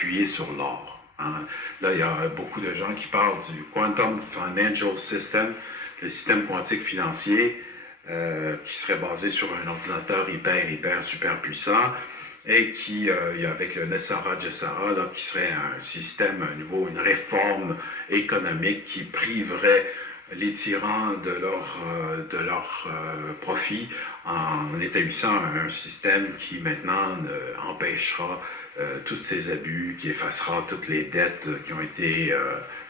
appuyé sur l'or. Hein. Là, il y a beaucoup de gens qui parlent du Quantum Financial System, le système quantique financier, qui serait basé sur un ordinateur hyper super puissant, et qui, avec le NESARA GESARA, là, qui serait un système, une réforme économique qui priverait les tyrans de leur profit en établissant un système qui maintenant empêchera tous ces abus, qui effacera toutes les dettes qui ont été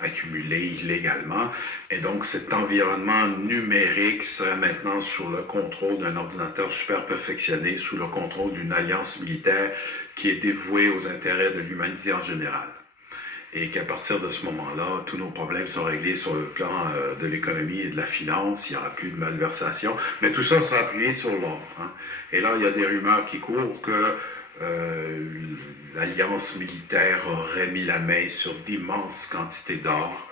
accumulées illégalement. Et donc cet environnement numérique serait maintenant sous le contrôle d'un ordinateur super perfectionné, sous le contrôle d'une alliance militaire qui est dévouée aux intérêts de l'humanité en général. Et qu'à partir de ce moment-là, tous nos problèmes sont réglés sur le plan de l'économie et de la finance, il n'y aura plus de malversation, mais tout ça sera appuyé sur l'or. Hein. Et là, il y a des rumeurs qui courent que l'alliance militaire aurait mis la main sur d'immenses quantités d'or.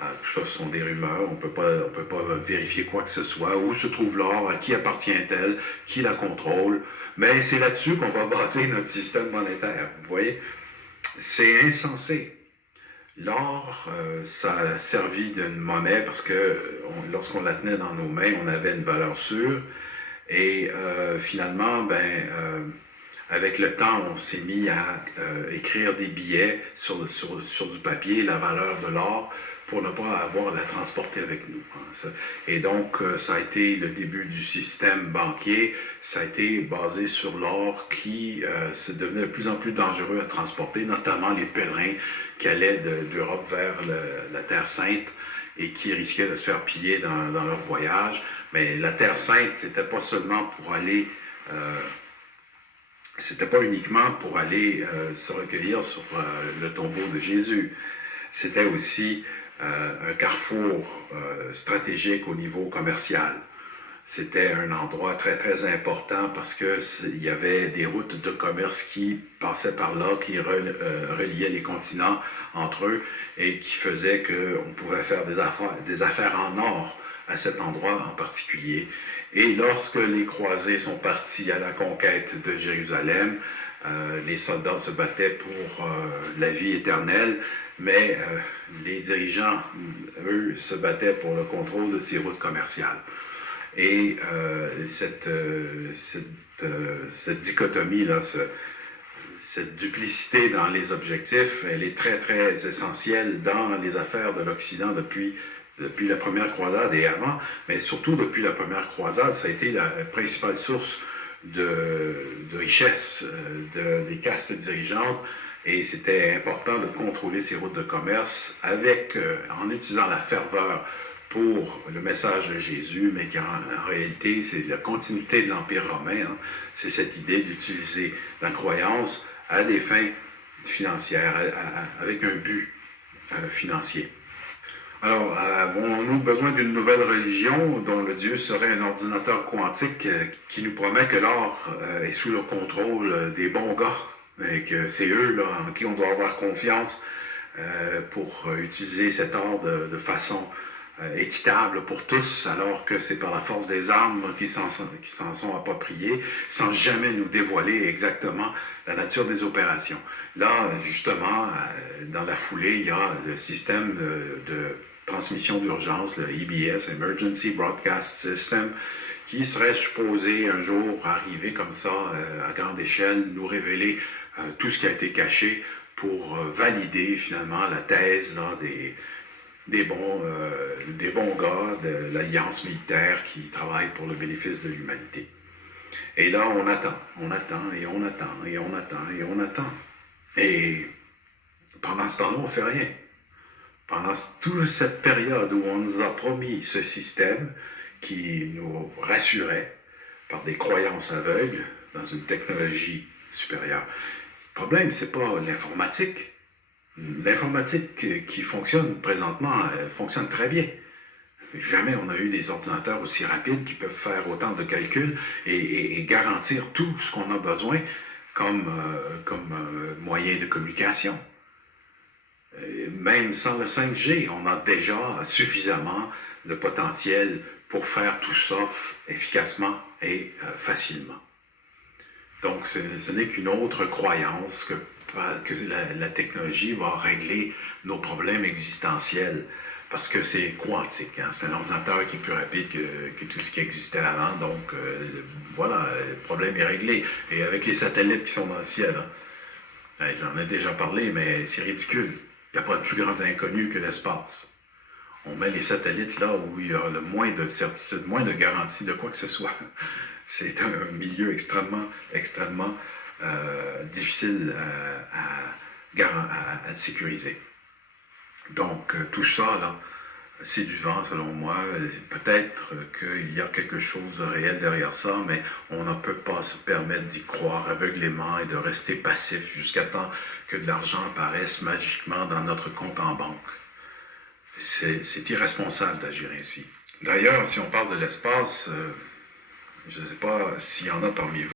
Tout ça sont des rumeurs, on peut pas vérifier quoi que ce soit. Où se trouve l'or, à qui appartient-elle, qui la contrôle, mais c'est là-dessus qu'on va bâtir notre système monétaire, vous voyez? C'est insensé. L'or, ça a servi d'une monnaie parce que lorsqu'on la tenait dans nos mains, on avait une valeur sûre. Et finalement, avec le temps, on s'est mis à écrire des billets sur du papier, la valeur de l'or, pour ne pas avoir à la transporter avec nous. Et donc, ça a été le début du système banquier. Ça a été basé sur l'or qui se devenait de plus en plus dangereux à transporter, notamment les pèlerins qui allaient d'Europe vers la Terre Sainte et qui risquaient de se faire piller dans leur voyage. Mais la Terre Sainte, c'était pas seulement pour aller... c'était pas uniquement pour aller se recueillir sur le tombeau de Jésus. C'était aussi un carrefour stratégique au niveau commercial. C'était un endroit très important parce qu'il y avait des routes de commerce qui passaient par là, qui reliaient les continents entre eux et qui faisaient qu'on pouvait faire des affaires en or à cet endroit en particulier. Et lorsque les croisés sont partis à la conquête de Jérusalem, les soldats se battaient pour la vie éternelle, mais les dirigeants, eux, se battaient pour le contrôle de ces routes commerciales. Et cette dichotomie-là, cette duplicité dans les objectifs, elle est très essentielle dans les affaires de l'Occident depuis la première croisade et avant, mais surtout depuis la première croisade, ça a été la principale source de richesse des castes dirigeantes. Et c'était important de contrôler ces routes de commerce en utilisant la ferveur pour le message de Jésus, mais en réalité, c'est la continuité de l'Empire romain. Hein. C'est cette idée d'utiliser la croyance à des fins financières, avec un but financier. Alors, avons-nous besoin d'une nouvelle religion dont le Dieu serait un ordinateur quantique qui nous promet que l'or est sous le contrôle des bons gars et que c'est eux là, en qui on doit avoir confiance pour utiliser cet or de façon équitable pour tous, alors que c'est par la force des armes qui s'en sont appropriés, sans jamais nous dévoiler exactement la nature des opérations. Là, justement, dans la foulée, il y a le système de transmission d'urgence, le EBS, Emergency Broadcast System, qui serait supposé un jour arriver comme ça, à grande échelle, nous révéler tout ce qui a été caché pour valider finalement la thèse là, des bons gars de l'alliance militaire qui travaille pour le bénéfice de l'humanité. Et là, on attend. Et pendant ce temps-là, on ne fait rien. Pendant toute cette période où on nous a promis ce système qui nous rassurait par des croyances aveugles dans une technologie supérieure. Le problème, ce n'est pas l'informatique. L'informatique qui fonctionne présentement, elle fonctionne très bien. Jamais on a eu des ordinateurs aussi rapides qui peuvent faire autant de calculs et garantir tout ce qu'on a besoin comme moyen de communication. Même sans le 5G, on a déjà suffisamment de potentiel pour faire tout ça efficacement et facilement. Donc, ce n'est qu'une autre croyance que que la technologie va régler nos problèmes existentiels. Parce que c'est quantique, hein? C'est un ordinateur qui est plus rapide que tout ce qui existait avant. Donc, voilà, le problème est réglé. Et avec les satellites qui sont dans le ciel, hein? J'en ai déjà parlé, mais c'est ridicule. Il n'y a pas de plus grand inconnu que l'espace. On met les satellites là où il y a le moins de certitude, moins de garantie de quoi que ce soit. C'est un milieu extrêmement difficile à sécuriser. Donc, tout ça, là, c'est du vent, selon moi. Peut-être qu'il y a quelque chose de réel derrière ça, mais on ne peut pas se permettre d'y croire aveuglément et de rester passif jusqu'à temps que de l'argent apparaisse magiquement dans notre compte en banque. C'est irresponsable d'agir ainsi. D'ailleurs, si on parle de l'espace, je ne sais pas s'il y en a parmi vous